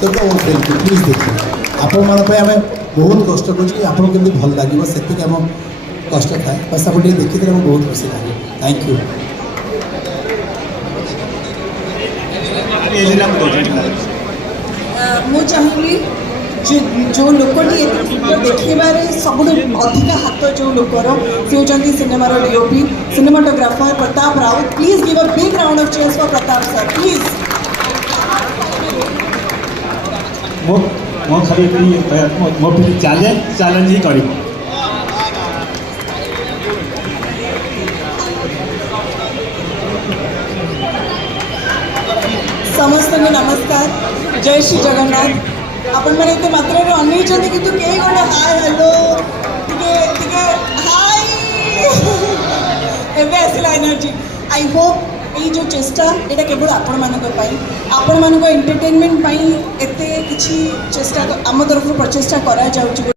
देखो वो फिल्म को प्लीज देखिए आपण मान आम बहुत कष्ट कर आप भल लगे से आम कष्ट थाए बस आप देखी आम बहुत खुशी लगे थैंक यू। मु चाहिए जो लोकटी देखार सब अधिक हाथ जो लोकर सी होती सिनेमार DOP cinematographer Pratap Raut please give a big round of cheers for Pratap sir please. मो खाली मो फिर चैलेंज ही कर समस्त को नमस्कार जय श्री जगन्नाथ आपण मैंने इतने मात्रा अनई कि तू कई गोटे हाय हेलो टिके हाय एवं आसला एनर्जी आई होप ये जो चेष्टा यहाँ केवल आपण मान एंटरटेनमेंट एते किसी चेष्टा आम तरफ प्रचेषा करा